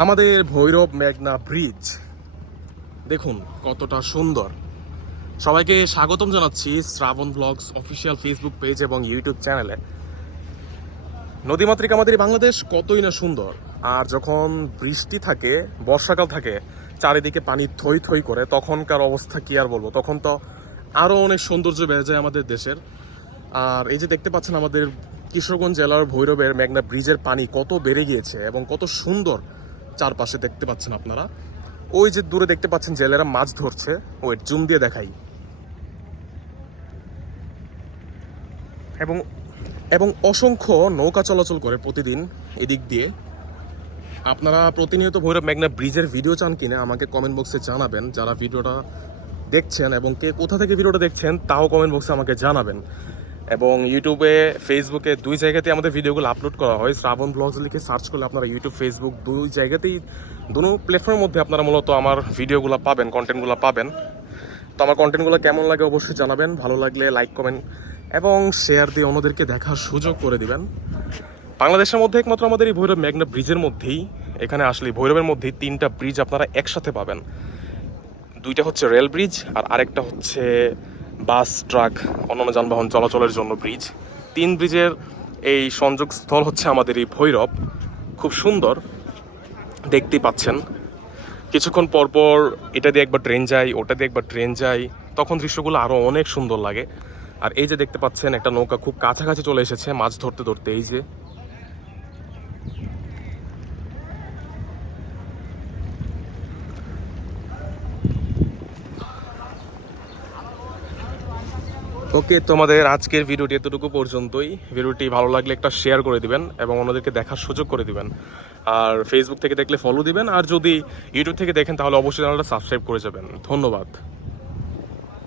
আমাদের ভৈরব মেঘনা ব্রিজ। দেখুন কতটা সুন্দর। সবাইকে স্বাগতম জানাচ্ছি Shrabon blogs official Facebook page এবং ইউটিউব চ্যানেলে। নদীমাতৃক আমাদের বাংলাদেশ কতই না সুন্দর। আর যখন বৃষ্টি থাকে, বর্ষাকাল থাকে, চারিদিকে পানি থই থই করে, তখনকার অবস্থা কি আর বলব? তখন তো আরও অনেক সৌন্দর্য বেড়ে যায় আমাদের দেশের। আর এই যে দেখতে পাচ্ছেন আমাদের কিশোরগঞ্জ জেলার ভৈরবের মেঘনা ব্রিজের পানি কত বেড়ে গিয়েছে এবং কত সুন্দর চারপাশে দেখতে পাচ্ছেন আপনারা। ওই যে দূরে দেখতে পাচ্ছেন জেলেরা মাছ ধরছে। ওয়েট, জুম দিয়ে দেখাই। এবং এবং অসংখ্য নৌকা চলাচল করে প্রতিদিন এদিক দিয়ে। আপনারা প্রতিনিয়ত ভৈরব মেঘনা ব্রিজের ভিডিও চান কিনা, আমাকে কমেন্ট বক্সে জানাবেন। যারা ভিডিওটা দেখছেন এবং কে কোথা থেকে ভিডিওটা দেখছেন, তাও কমেন্ট বক্সে আমাকে জানাবেন। এবং ইউটিউবে ফেসবুকে দুই জায়গাতে আমাদের ভিডিওগুলো আপলোড করা হয়। শ্রাবণ ব্লগস লিখে সার্চ করলে আপনারা ইউটিউব ফেসবুক দুই জায়গাতেই দুটো প্ল্যাটফর্মের মধ্যে আপনারা মূলত আমার ভিডিওগুলো পাবেন কন্টেন্টগুলো পাবেন। তো আমার কন্টেন্টগুলো কেমন লাগে অবশ্যই জানাবেন। ভালো লাগলে লাইক কমেন্ট এবং শেয়ার দিয়ে অন্যদেরকে দেখার সুযোগ করে দিবেন। বাংলাদেশের মধ্যে একমাত্র আমাদের এই ভৈরব মেঘনা ব্রিজের মধ্যেই, এখানে আসলে ভৈরবের মধ্যেই তিনটা ব্রিজ আপনারা একসাথে পাবেন। দুইটা হচ্ছে রেল ব্রিজ আর আরেকটা হচ্ছে বাস, ট্রাক, অন্যান্য যানবাহন চলাচলের জন্য ব্রিজ তিন ব্রিজের এই সংযোগস্থল হচ্ছে আমাদের এই ভৈরব। খুব সুন্দর দেখতেই পাচ্ছেন। কিছুক্ষণ পর পর এটা দিয়ে একবার ট্রেন যায় ওটা দিয়ে একবার ট্রেন যায় তখন দৃশ্যগুলো আরও অনেক সুন্দর লাগে। আর এই যে দেখতে পাচ্ছেন, একটা নৌকা খুব কাছাকাছি চলে এসেছে, মাছ ধরতে ধরতে এই যে। ওকে, তোমাদের আজকের ভিডিওটি এতটুকু পর্যন্তই। ভিডিওটি ভালো লাগলে একটা শেয়ার করে দিবেন এবং অন্যদেরকে দেখার সুযোগ করে দিবেন। আর ফেসবুক থেকে দেখলে ফলো দিবেন। আর যদি ইউটিউব থেকে দেখেন, তাহলে অবশ্যই চ্যানেলটা সাবস্ক্রাইব করে যাবেন। ধন্যবাদ।